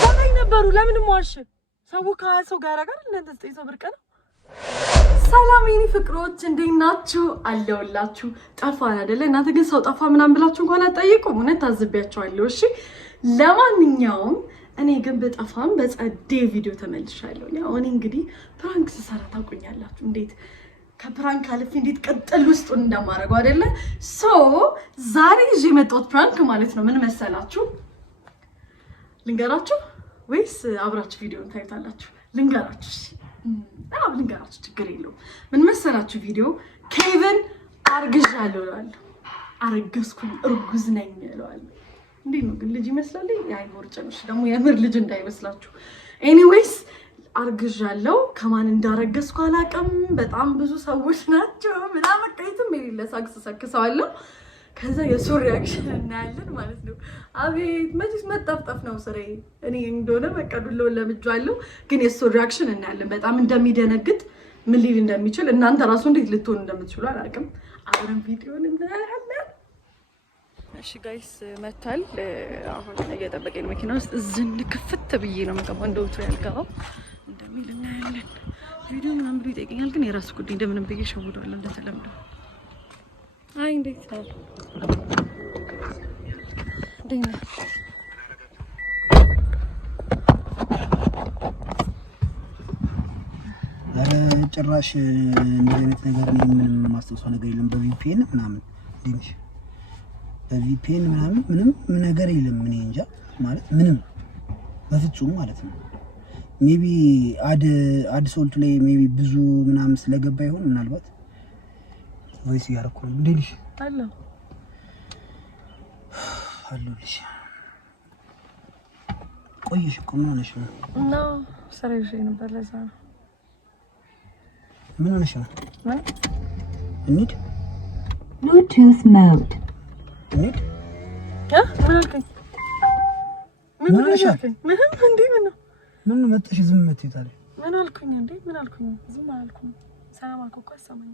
ዘጠኝ ነበሩ። ለምንም ዋሽ ሰው ከሰው ጋር እናንተ 9 ሰው ብርቅ ነው። ሰላም የኔ ፍቅሮች እንዴት ናችሁ? አለውላችሁ። ጠፋን አይደለ? እናንተ ግን ሰው ጠፋ ምናምን ብላችሁ እንኳን አትጠይቁም። እውነት ታዝቢያችኋለሁ። እሺ ለማንኛውም እኔ ግን በጠፋም በጸዴ ቪዲዮ ተመልሻለሁ። ያው እኔ እንግዲህ ፕራንክ ስሰራ ታውቁኛላችሁ። እንዴት ከፕራንክ አልፌ እንዴት ቀጥል ውስጥ እንደማደርገው አይደለ? ሶ ዛሬ ይዤ የመጣሁት ፕራንክ ማለት ነው ምን መሰላችሁ? ልንገራችሁ ወይስ አብራችሁ ቪዲዮን ታዩታላችሁ? ልንገራችሁ። ልንገራችሁ ችግር የለውም። ምን መሰላችሁ? ቪዲዮ ኬቪን አርግዣለሁ እላለሁ። አረገዝኩኝ እርጉዝ ነኝ እላለሁ። እንዴት ነው ግን ልጅ ይመስላል? ያይወርጨሽ ደግሞ የምር ልጅ እንዳይመስላችሁ። ኤኒዌይስ አርግዣለሁ። ከማን እንዳረገዝኩ አላውቅም። በጣም ብዙ ሰዎች ናቸው ምናምን ቀይትም የሌለ ሳክስ ሰክሰዋለሁ። ከዛ የሱ ሪአክሽን እናያለን ማለት ነው። አቤት መቼስ መጣፍጣፍ ነው ስራዬ። እኔ እንደሆነ በቃ ዱለው ለምጃለሁ፣ ግን የሱ ሪአክሽን እናያለን። በጣም እንደሚደነግጥ ምን ሊል እንደሚችል እናንተ ራሱ እንዴት ልትሆን እንደምትችሉ አላውቅም። አብረን ቪዲዮን እናያለን። እሺ ጋይስ መታል። አሁን እየጠበቀኝ መኪና ውስጥ ዝን ክፍት ብዬ ነው የምገባው። እንደውቱ ያልገባው እንደሚል እናያለን። ቪዲዮ ምናምን ብሎ ይጠይቀኛል፣ ግን የራሱ ጉዳይ እንደምንም ብዬ ሸውደዋለሁ እንደተለምደው። አይ እንዴት ነው ደኛ ጭራሽ እንደዚህ አይነት ነገር ምንም ማስተዋወቅ ነገር የለም። በቪፒኤን ምናምን እንዴ በቪፒኤን ምንም ነገር የለም። ምን እንጃ ማለት ምንም በፍጹም ማለት ነው። ሜቢ አድ ሶልት ላይ ሜቢ ብዙ ምናምን ስለገባ ይሆን ምናልባት ወይስ ያረኩ ነው እንዴ? ልሽ አለልሽ ቆይሽ እኮ ምን ሆነሽ ነው? እና ሰረሽ ነበር ለዛ ነው። ምን ሆነሽ ነው? እንዴ Bluetooth mode እንዴ ምን አልከኝ? ምን አልከኝ? ምን መጣሽ? ዝም መጥተሻል። ምን አልኩኝ እንዴ? ምን አልኩኝ? ዝም አልኩኝ። ሰላም አልኩኝ እኮ አሰማኝ።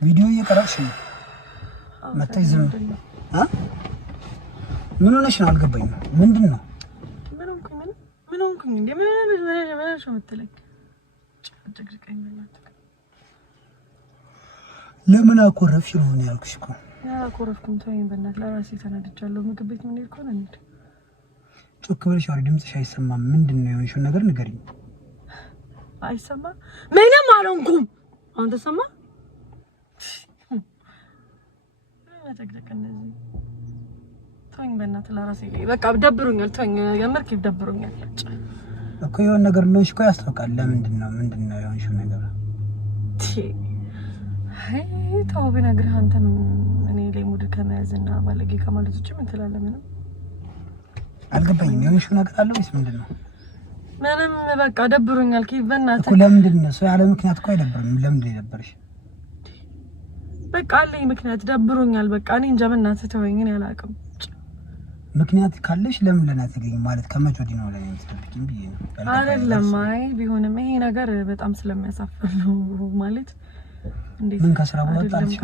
ቪዲዮ እየቀረጽሽ ነው መጣሽ? ዝም ምን ሆነሽ ነው? አልገባኝም። ምንድነው? ምን ሆንኩኝ እንዴ? ምን ነው የምትለኝ? ጭቅጭቀኝ ማለት ለምን አኮረፍሽ ነው ያልኩሽ እኮ። አኮረፍኩም። ተወኝ በእናትህ። ለራሴ ተናድጃለሁ። ምግብ ቤት ምን ይልኩን እንዴ? ጮክ ብለሽ አውሪ። ድምፅሽ አይሰማም። ምንድነው የሆንሽው ነገር ንገሪኝ። አይሰማም? ምንም አልሆንኩም። አሁን ተሰማ? ጭቅጭቅ እንደዚህ ተወኝ በእናትህ። ለራሴ በቃ ደብሮኛል። ተወኝ። የምርክ ደብሮኛል እኮ የሆነ ነገር እንደሆንሽ እኮ ያስታውቃል። ምንድነው የሆንሽው ነገር? ተው ብነግርህ አንተም እኔ ላይ ሙድ ከመያዝና ባለጌ ከማለት ውጭ ምን ትላለህ? ምንም አልገባኝም። የሆንሽው ነገር አለ ወይስ ምንድነው? ምንም በቃ ደብሮኛል። በእናትህ እኮ ለምንድነው? ሰው ያለ ምክንያት እኮ አይደብርም። ለምንድነው የደበረሽ? በቃ አለኝ ምክንያት። ደብሮኛል በቃ። እኔ እንጃ በእናትህ ተወኝ። እኔ አላውቅም። ምክንያት ካለሽ ለምን ለናትገኝ ማለት ከመቼ ወዲህ ነው ለኔ የምትጠብቂኝ ብዬ ነው። አይደለም አይ ቢሆንም ይሄ ነገር በጣም ስለሚያሳፍር ነው ማለት። እንዴት ምን ከስራ ቦታ ጣልሽ?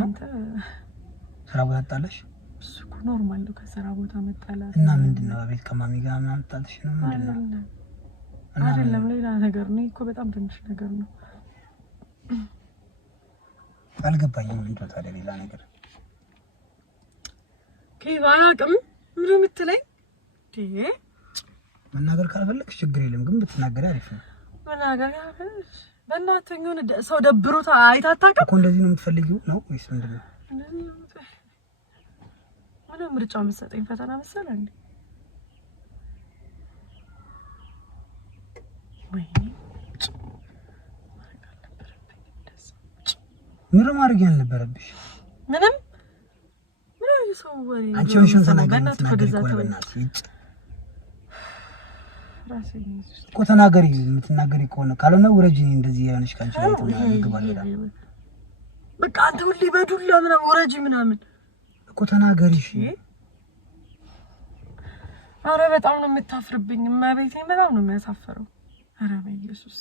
ስራ ቦታ ጣልሽ? እሱ እኮ ኖርማል ነው ከስራ ቦታ መጣላት። እና ምንድነው ቤት ከማሚ ጋር ምናምን ጣልሽ ነው? ምንድነው? አይደለም ሌላ ነገር ነው እኮ በጣም ትንሽ ነገር ነው። አልገባኝም። ምንድነው ታዲያ ሌላ ነገር? አላውቅም። ምንድነው የምትለኝ? መናገር ካልፈለግሽ ችግር የለም፣ ግን ብትናገሪ አሪፍ ነው። መናገር ያለሽ በእናትህ የሆነ ሰው ደብሮት አይታታቀም እኮ። እንደዚህ ነው የምትፈልጊው ነው ወይስ ምንድነው? ምንም ምርጫ መሰጠኝ ፈተና መሰለ እንዴ? ምን ማድረግ ያልነበረብሽ? ምንም ሰው ወሬ አንቺ ሆንሽን ተናገሪ እኮ ተናገሪ። የምትናገሪ ከሆነ ካልሆነ ወረጂ። እንደዚህ ያነሽ ካንቺ ላይ ተናገሪ። በቃ አንተ ሁሌ በዱላ ምናምን ወረጂ ምናምን እኮ ተናገሪ። እሺ አረ በጣም ነው የምታፍርብኝ። ማቤቴ በጣም ነው የሚያሳፍረው። አረ በኢየሱስ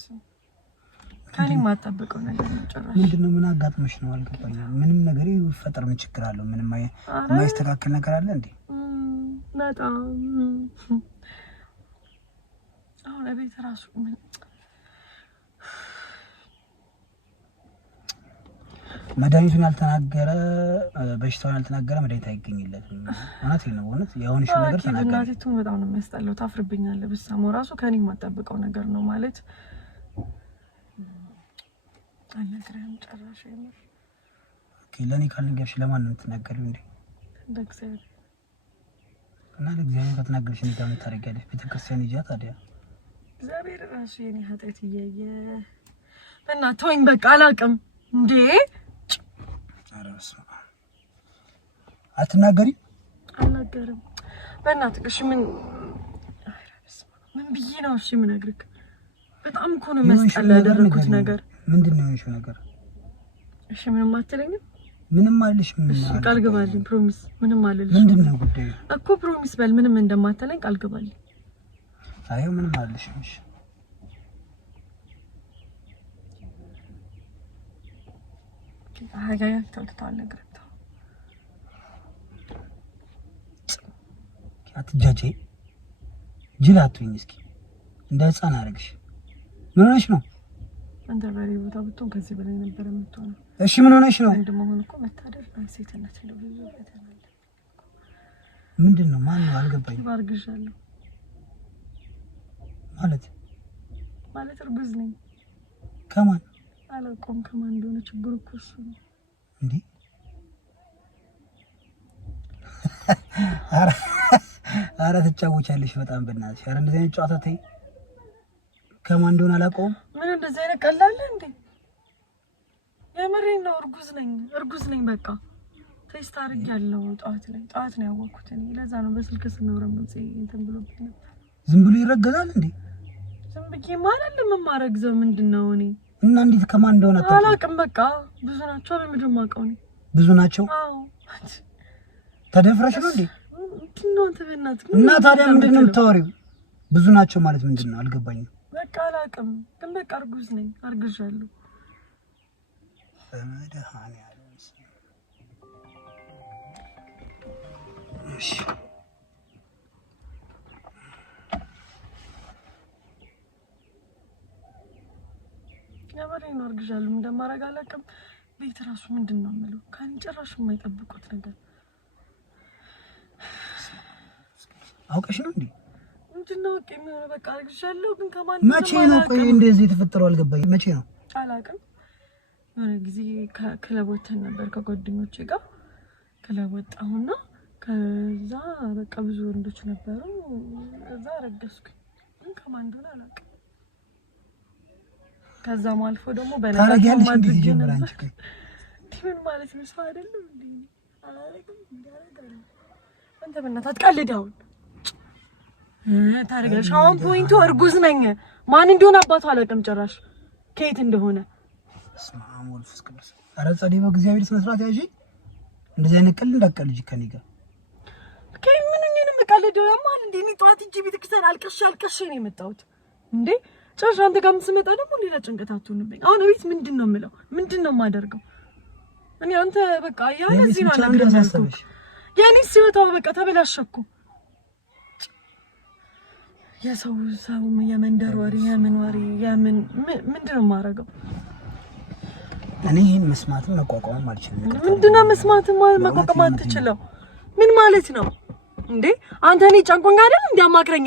ካሊ ማጣበቀው ነገር ነው ጨራሽ ምንድነው ምን አጋጥመሽ ነው አልገባኝም ምንም ነገር ይፈጠር ምን ችግር አለው ምንም ማይስተካከል ነገር አለ እንዴ በጣም አሁን አቤት ራሱ መድኃኒቱን ያልተናገረ በሽታውን ያልተናገረ መድኃኒት አይገኝለትም ማለት ነው ወንት ያውንሽ ነገር ተናገረ እናቴቱ በጣም ነው የሚያስጠላው ታፍርብኛለህ በሰማው ራሱ ከኔ ማጣበቀው ነገር ነው ማለት አልነግርህም ጨራሽ የምር ለኔ ካልነገርሽ ለማን ነው የምትናገሪው እንዴ ለእግዚአብሔር እና ለእግዚአብሔር ከተናገርሽ እንዴት ነው ታረጋለሽ ቤተክርስቲያን ይጃ ታዲያ እግዚአብሔር ራሱ የኔ ኃጢአት ይያየ እና ተወኝ በቃ አላቅም እንዴ አራስ አትናገሪ አልናገርም በእናትህ እሺ ምን ብዬ ነው እሺ ምን ነግርክ በጣም እኮ ነው መስጠላ ያደረኩት ነገር ምንድነው እሺ ነገር እሺ ምንም አትለኝም ምንም አልልሽም እሺ ቃል ግባልኝ ፕሮሚስ ምንም አልልሽ ምንድነው ጉዳዩ እኮ ፕሮሚስ በል ምንም እንደማትለኝ ቃል ግባልኝ አይ ምንም አልልሽም እሺ አጋያ ተውታል ነገር አትጃጄ ጅላቱኝ እስኪ እንደ ህፃን አረግሽ ምን ሆነሽ ነው አንተ በሬ ቦታ ብትሆን ከዚህ በላይ ነበር የምትሆነው እሺ ምን ሆነሽ ነው እንደማሆን እኮ መታደር ሴትነት ነው ብዙ ፈተና አለ ምንድነው ማን ነው አልገባኝም ባርግሻለሁ ማለት እርጉዝ ነኝ ከማን አላውቅም ከማን እንደሆነ ችግሩ እኮ እሱ ነው እንዴ አረ ተጫውቻለሽ በጣም በእናትሽ አረ እንደዚህ አይነት ጨዋታ ተይ ከማን እንደሆነ አላውቀውም ምን እንደዚህ አይነት ቀላል እንዴ የምሬን ነው እርጉዝ ነኝ በቃ ቴስት አድርጌያለሁ ጠዋት ነው ያወቅኩት እኔ ለዛ ነው በስልክ ስንወረም እንትን ብሎብኝ ነበር ዝም ብሎ ይረገዛል እንዴ ዝም ብዬ ማለት ለማረግዘው ምንድነው እኔ እና እንዴት ከማን እንደሆነ አላውቅም በቃ ብዙ ናቸው ለምንድነው ማውቀው ነው ብዙ ናቸው አዎ ተደፍረሽ ነው እንዴ ምንድነው አንተ በእናትህ እና ታዲያ ምንድነው የምታወሪው ብዙ ናቸው ማለት ምንድነው አልገባኝም በቃ አላውቅም ግን በቃ እርጉዝ ነኝ አርግዣለሁ በመድኃኒዓለም እሺ ያበሬን አርግዣለሁ እንደማረግ አላውቅም ቤት ራሱ ምንድነው የምለው ካንጨራሽ የማይጠብቁት ነገር አውቀሽ ነው እንዴ ምንድነው ቀመረ በቃ አርግዣለሁ ግን ከማን መቼ ነው ቆይ እንደዚህ የተፈጠረው አልገባኝ መቼ ነው አላውቅም የሆነ ጊዜ ከክለብ ወተን ነበር ከጓደኞቼ ጋር ክለብ ወጣሁና ከዛ በቃ ብዙ ወንዶች ነበሩ ከዛ አረገዝኩኝ ግን ከማን እንደሆነ አላውቅም ከዛ ማልፎ ደግሞ በነጋታው ማድረግ ጀመራንች ምን ማለት ነው ሰው አይደለም እንዴ አላረግም እንዳረጋለ አንተ በእናትህ አትቀልዳው ታረጋሽ አሁን ፖይንቱ እርጉዝ ነኝ ማን እንደሆነ አባቱ አላውቅም ጭራሽ ከየት እንደሆነ ስማም ወልፍስ ቅዱስ አረ ጸዴ በእግዚአብሔር መስራት ያጂ እንደዚህ አይነት ቀልድ እንዳቀልጂ ከኔ ጋር ከምን እኔንም ቀልደው ያማል እንዴ እኔ ጧት እጂ ቤተክርስቲያን አልቀሽ ነው የመጣሁት እንዴ ጭራሽ አንተ ጋር ስመጣ ደግሞ ሌላ ጭንቀት አትሆንብኝ አሁን እቤት ምንድነው የምለው ምንድነው የማደርገው እኔ አንተ በቃ ያ ለዚህ ነው አላገዛዝኩ የኔ ሲወጣው በቃ ተበላሸኩ የሰው የመንደር ወሬ የምን ምንድነው የማደርገው እኔ ይሄን መስማትም መቋቋም አልችልም ምንድነው መስማትም መቋቋም አትችለው ምን ማለት ነው እንዴ አንተ እኔ ጨንቆኝ አይደል እንዴ አማክረኝ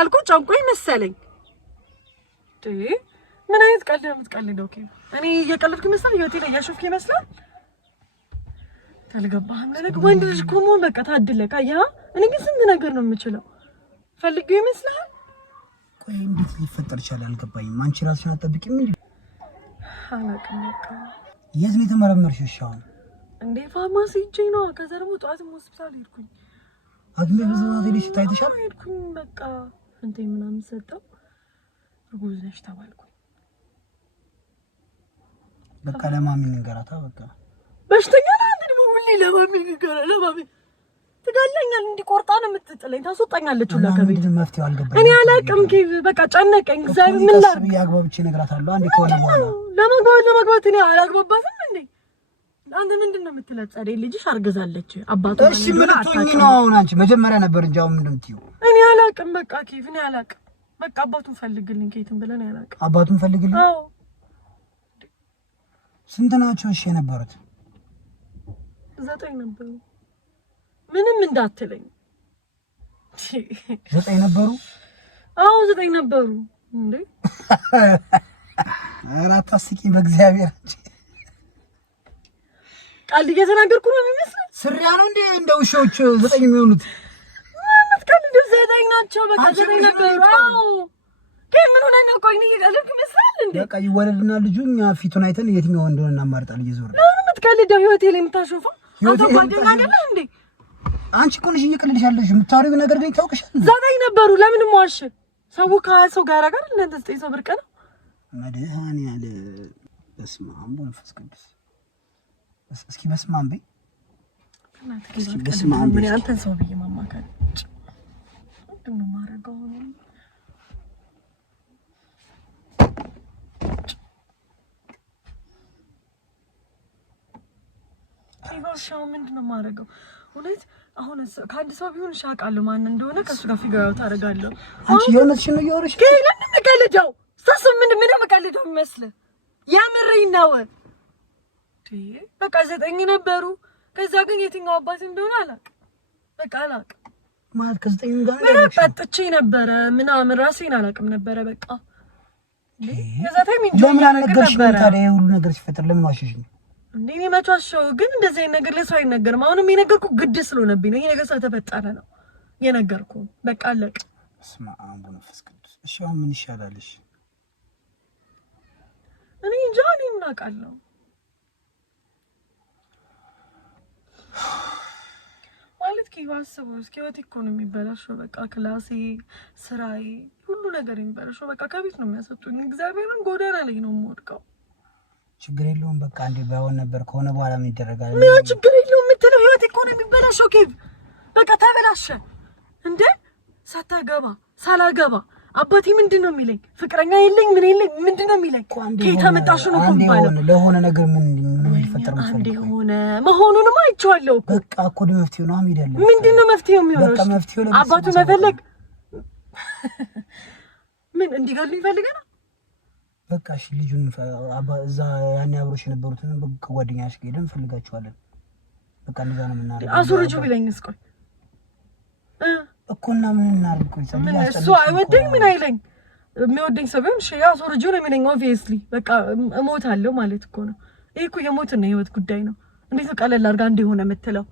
ያልኩ ጨንቆኝ መሰለኝ ምን አይነት ቀልድ ነው የምትቀልደው እኔ እየቀለድኩ ይመስላል ህይወቴ ላይ ያሾፍክ ይመስላል ታልገባህም ለነገ ወንድ ልጅ ቆሞ በቃ ታድለካ ያ እኔ ግን ስንት ነገር ነው የምችለው ፈልጌው ይመስላል ቆይ እንዴት ሊፈጠር ይችላል አልገባኝም አንቺ ራስሽን አትጠብቂም እንዴ አላውቅም በቃ የት ነው የተመረመርሽው ሻው እንዴ ፋርማሲ ሂጄ ነው ከዛ ደግሞ ጠዋት ሆስፒታል ሄድኩኝ አግሜ በዛው ሄደሽ ታይተሻል ሄድኩኝ በቃ እንዴ ምናምን ሰጠው እርጉዝ ነሽ ተባልኩኝ በቃ ለማሚ ንገራታ በቃ በሽተኛ ነህ አንተ ደግሞ ሁሌ ለማሚ ንገራ ለማሚ ትገለኛል እንዲቆርጣ ነው የምትጥለኝ ታስወጣኛለች ሁላ ከቤት ምንድን መፍትሄው አልገባኝ እኔ አላውቅም ኬቭ በቃ ጨነቀኝ እግዚአብሔር ምን ላድርግ ያግባብቼ እነግራታለሁ አንዴ ከሆነ በኋላ ለመግባት እኔ አላግባባትም እንዴ አንተ ምንድን ነው የምትለው ጸደይ ልጅሽ አርግዛለች አባቷ እሺ ምን ትሆኚ ነው አሁን አንቺ መጀመሪያ ነበር እንጂ አሁን ምንድን ትይው እኔ አላውቅም በቃ ኬቭ እኔ አላውቅም በቃ አባቱን ፈልግልኝ ከየትም ብለን ያላውቅም አባቱን ፈልግልኝ አዎ ስንት ናቸው እሺ የነበሩት 9 ነበሩ ምንም እንዳትለኝ 9 ነበሩ አዎ 9 ነበሩ እንዴ አራት አስቂኝ በእግዚአብሔር ቃል እየተናገርኩ ነው የሚመስለው ስሪያ ነው እንዴ እንደ ውሾች 9 የሚሆኑት ማለት ካል 9 ናቸው በቃ 9 ነበሩ አዎ ከምን ሆነ ነው ቆይ ነው ያለክ መስላል እንዴ በቃ ይወለድና ልጁ እኛ ፊቱን አይተን የትኛው እንደሆነ እናማርጣል እየዞረ ለምን ምትቀልደው ህይወቴ ላይ የምታሾፈው አንተ ጓደኛ አይደለህ እንዴ አንቺ እኮ ልጅ እየቀልድሽ ያለሽ የምታወሪው ነገር ግን ታውቅሻል 9 ነበሩ ለምን ዋሽ ሰው ከሰው ጋር ጋር እንደ 9 ሰው ብርቅ ነው መድኃኒዓለ በስመ አብ ወመንፈስ ቅዱስ እስኪ በስመ አብ በይ በስመ አብ ምን አንተን ሰው ብዬ ማማከር ምንድነው ማረጋው ይባሻው ምንድነው ማረጋው እውነት አሁን ከአንድ ሰው ቢሆን ሻቃለሁ ማን እንደሆነ ከሱ ጋር ፊገር አውት አደርጋለሁ አንቺ የሆነሽን ነው ያወርሽ ከለምን መቀለጃው ሳስ ምን መቀለጃው ይመስል ያምረኝ ነው በቃ 9 ነበሩ ከዛ ግን የትኛው አባት እንደሆነ አላውቅም በቃ አላውቅም ማለት ከ9 ጋር ነው ጠጥቼ ነበረ ምናምን ራሴን አላውቅም ነበረ በቃ የዛታይ ምን ለምን አልነገርሽ ታዲያ ሁሉ ነገር ሲፈጠር ለምን ዋሽሽኝ እንዴ እኔ መቻቸው ግን እንደዚህ አይነት ነገር ለሰው አይነገርም አሁንም የነገርኩ ግድ ስለሆነብኝ ነው ይሄ ነገር ስለተፈጠረ ነው የነገርኩ በቃ አለቀ እስማ አሁን መንፈስ ቅዱስ እሺ አሁን ምን ይሻላልሽ እኔ ጃኒ ምን አውቃለሁ ማለት ከዋሰበው እስኪ ወጥ ኢኮኖሚ በላሽው በቃ ክላሴ ስራዬ ሁሉ ነገር ይበላሽው በቃ ከቤት ነው የሚያሰጡኝ እግዚአብሔርን ጎዳና ላይ ነው የምወድቀው ችግር የለውም በቃ አንዴ ባይሆን ነበር ከሆነ በኋላ ምን ይደረጋል ምን ችግር የለውም የምትለው ህይወት ኢኮኖሚ በላሽው ኬቭ በቃ ተበላሸ እንዴ ሳታገባ ሳላገባ አባቴ ምንድነው የሚለኝ ፍቅረኛ የለኝ ምን የለኝ ምንድነው የሚለኝ ከታመጣሽ ነው ኮምባለ ለሆነ ነገር ምን ይፈጠር መስሎኝ አንዴ ሆነ መሆኑንም አይቻለሁ እኮ በቃ እኮ መፍትሄው ነው አሚደለ ምንድነው መፍትሄው የሚሆነው በቃ መፍትሄው አባቱ መፈለግ ምን እንዲገሉ ይፈልጋል በቃ እሺ ልጁን እዛ ያን አብሮሽ የነበሩትን ከጓደኛሽ ጋር ሄደን ፈልጋቸዋለን በቃ እንደዛ ነው የምናደርገው አሱርጁ ቢለኝስ ቆይ እኮና ምን እናርግ ቆይ ምን እሱ አይወደኝ ምን አይለኝ የሚወደኝ ሰው ቢሆን እሺ አሱርጁ ነው የሚለኝ ኦብቪየስሊ በቃ እሞታለሁ ማለት እኮ ነው ይሄ እኮ የሞትና የህይወት ጉዳይ ነው እንዴት ቀለል አድርጋ እንደ ሆነ የምትለው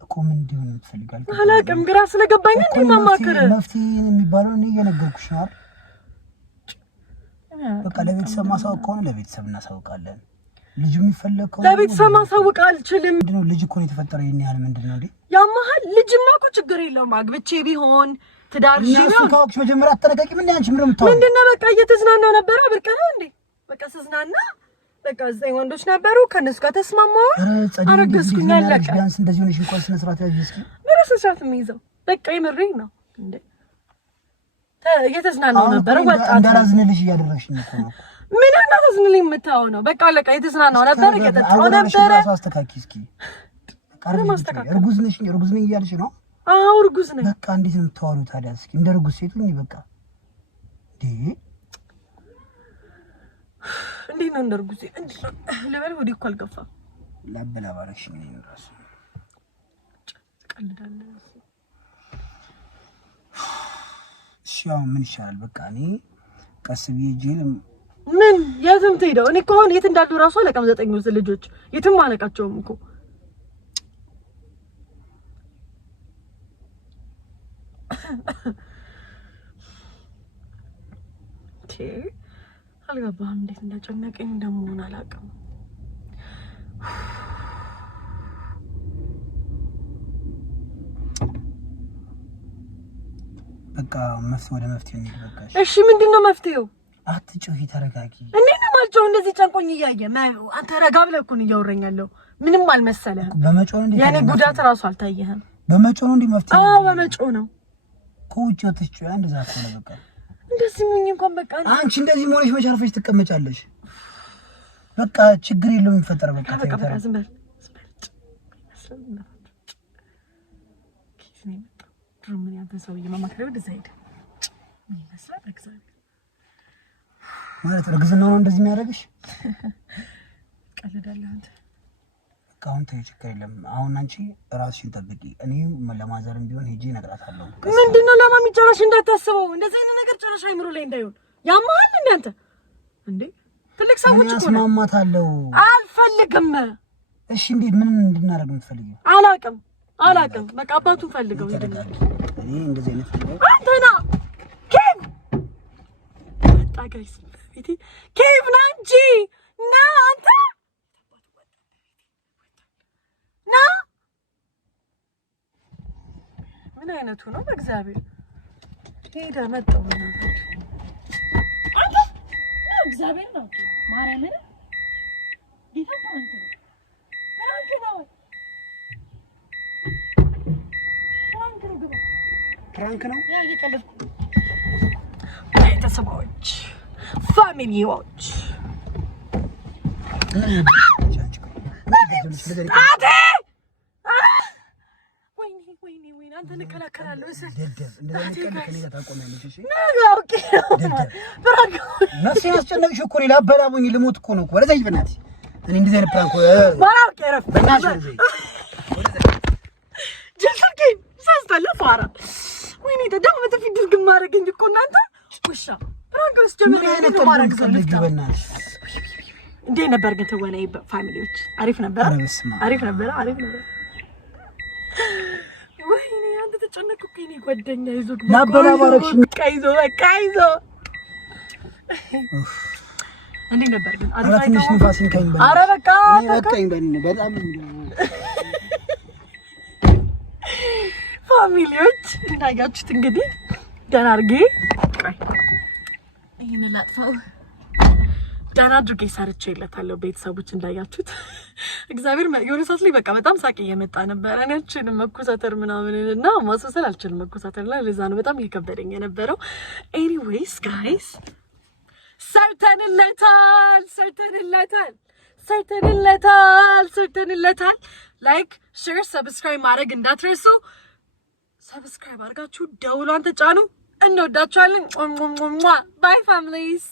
እኮ ምን እንዲሆን ትፈልጋለህ አላውቅም ግራ ስለገባኝ እንዴ ማማከረ መፍትሄ የሚባለው እኔ እየነገርኩሽ ነው አይደል በቃ ለቤተሰብ ማሳወቅ ከሆነ ለቤተሰብ እናሳውቃለን ልጅ የሚፈልግ ከሆነ ለቤተሰብ ማሳወቅ አልችልም ምንድነው ልጅ እኮ ነው የተፈጠረው የኔ ያህል ምንድነው እንዴ ያማሃል ልጅማ እኮ ችግር የለውም አግብቼ ቢሆን ትዳርሽ ቢሆን ካውክሽ መጀመሪያ አትጠነቀቂ ምን ያንቺ ምንም ታው ምንድነው በቃ እየተዝናናው ነበር አብርቀ ነው እንዴ በቃ ተዝናና በቃ 9 ወንዶች ነበሩ ከነሱ ጋር ተስማማው አረገዝኩኝ አለቀ ቢያንስ እንደዚህ ሆነሽ እንኳን ስነ ስርዓት ያዥስኪ ምንስ ስርዓት የሚይዘው በቃ የምሬኝ ነው እንዴ እየተዝናናው ነበር ወጣ እንዳላዝንልሽ እያደረግሽኝ እኮ ነው ምን እንዳላዝንልኝ የምታው ነው በቃ አለቀ እየተዝናናው ነበር እየተጣው ነበር አስተካኪ እስኪ እርጉዝ ነኝ እያልሽ ነው አዎ እርጉዝ ነኝ በቃ እንዴት ነው የምታወሪው ታዲያ እስኪ እንደ እርጉዝ ሴት ነኝ በቃ እንዴ ነው እንደ እርጉዝ እንዴ ለበል ወዲህ እኮ አልገፋም ለበላ ባረሽ ምን ይራስ ቀልዳለህ ሻው ምን ይሻላል በቃ እኔ ቀስ ብዬ ጄልም ምን የትም ትሄደው እኔ እኮ አሁን የት እንዳሉ ራሱ አለቀም 9 ልጆች የትም አለቃቸውም እኮ አልገባህም እንዴት እንደጨነቀኝ እንደምሆን አላውቅም በቃ ወደ መፍትሄው እንግባሽ እሺ ምንድነው መፍትሄው አትጮሂ ተረጋጊ እኔ ነው መጮህ እንደዚህ ጨንቆኝ እያየ አንተ ረጋ ብለህ እኮ ነው እያወራኛለሁ። ምንም አልመሰለህም። በመጮህ እንዴ ያኔ ጉዳት ራሱ አልታየህም። በመጮህ እንዴ መፍትሄ? አዎ በመጮህ ነው። ከውጭ ወጥቼ አንድ ዛፍ ነው በቃ እንደዚህ ምን እንኳን በቃ አንቺ እንደዚህ ሞነሽ መቻርፈሽ ትቀመጫለሽ። በቃ ችግር የለውም ይፈጠር። በቃ በቃ ዝም በል ምን ያንተ ሰውዬ ማማከሪያው እንደዛ ሄደ ይመስላል። እግዚአብሔር ማለት እርግዝናው ነው እንደዚህ የሚያደርግሽ? ቀልዳለህ አንተ። አሁን ተይ ችግር የለም። አሁን አንቺ ራስሽን ጠብቂ። እኔ ለማዘርም ቢሆን ሄጄ እነግራታለሁ። ምንድነው ለማሚ ጨራሽ እንዳታስበው እንደዚህ አይነት ነገር ጨራሽ አይምሮ ላይ እንዳይሆን ያማል እንዴ አንተ እንዴ ትልቅ ሰዎች እኮ ነው። አስማማታለሁ። አልፈልግም። እሺ እንዴት ምን እንድናደርግ የምትፈልጊው? አላውቅም በቃ አባቱን ፈልገው ሄድና እኔ እንደዚህ አይነት ነገር አንተና ኬቭ ታጋይስ ኬቭ ናንጂ ና አንተ ና ምን አይነቱ ነው? በእግዚአብሔር ሄደ መጣው ነው አንተ ነው እግዚአብሔር ነው ማርያም ነው ጌታ አንተ ነው ፕራንክ ነው ያ እየቀለድኩ ቤተሰቦች ፋሚሊዎች አቴ ወይኔ አንተ እንከላከላለሁ ደደብ እንደዚህ ከኔ ጋር ታቆማለሽ። እሺ አውቄ ፕራንክ ነፍሴ ያስጨነቅሽ እኮ ሌላ አበላቡኝ ልሞት እኮ ነው። ወደዛ ሂድ በእናትሽ። እኔ እንደዚህ አይነት ፕራንክ ማራውቄ ረፍ በእናትሽ ጀልሰልኪ ሳስተላ ፋራ ወይኔ ደግሞ በተፊ ድርግም ማድረግኝ እኮ እናንተ ውሻ ፕራንክ ውስጥ ጀምሮ ነው ማድረግ ፈልግ በእናትሽ። እንዴ ነበር ግን ተወናይ ፋሚሊዎች አሪፍ ነበር። አሪፍ ነበር። ወይኔ አንተ ተጨነቅኩ እኮ እኔ ጓደኛ ይዞት ናበላባረክሽ ካይዞ እንዴ ነበር ግን አራትንሽ ንፋስን ካይን በል። አረ በቃ በጣም ፋሚሊዎች እንዳያችሁት እንግዲህ ደህና አድርጌ ይሄን ላጥፋው ደህና አድርጌ ሰርቼለታለሁ። ቤተሰቦች እንዳያችሁት እግዚአብሔር የሆነ ሰዓት ላይ በቃ በጣም ሳቂ እየመጣ ነበር። እኔ አልችልም መኮሳተር ምናምንና ማስወሰል አልችልም መኮሳተር ላይ ለዛ ነው በጣም እየከበደኝ የነበረው። ኤኒዌይስ ጋይስ ሰርተንለታል። ላይክ ሼር ሰብስክራይብ ማድረግ እንዳትረሱ። ሰብስክራይብ አድርጋችሁ ደውሏን ተጫኑ። እንወዳችኋለን። ባይ ፋሚሊስ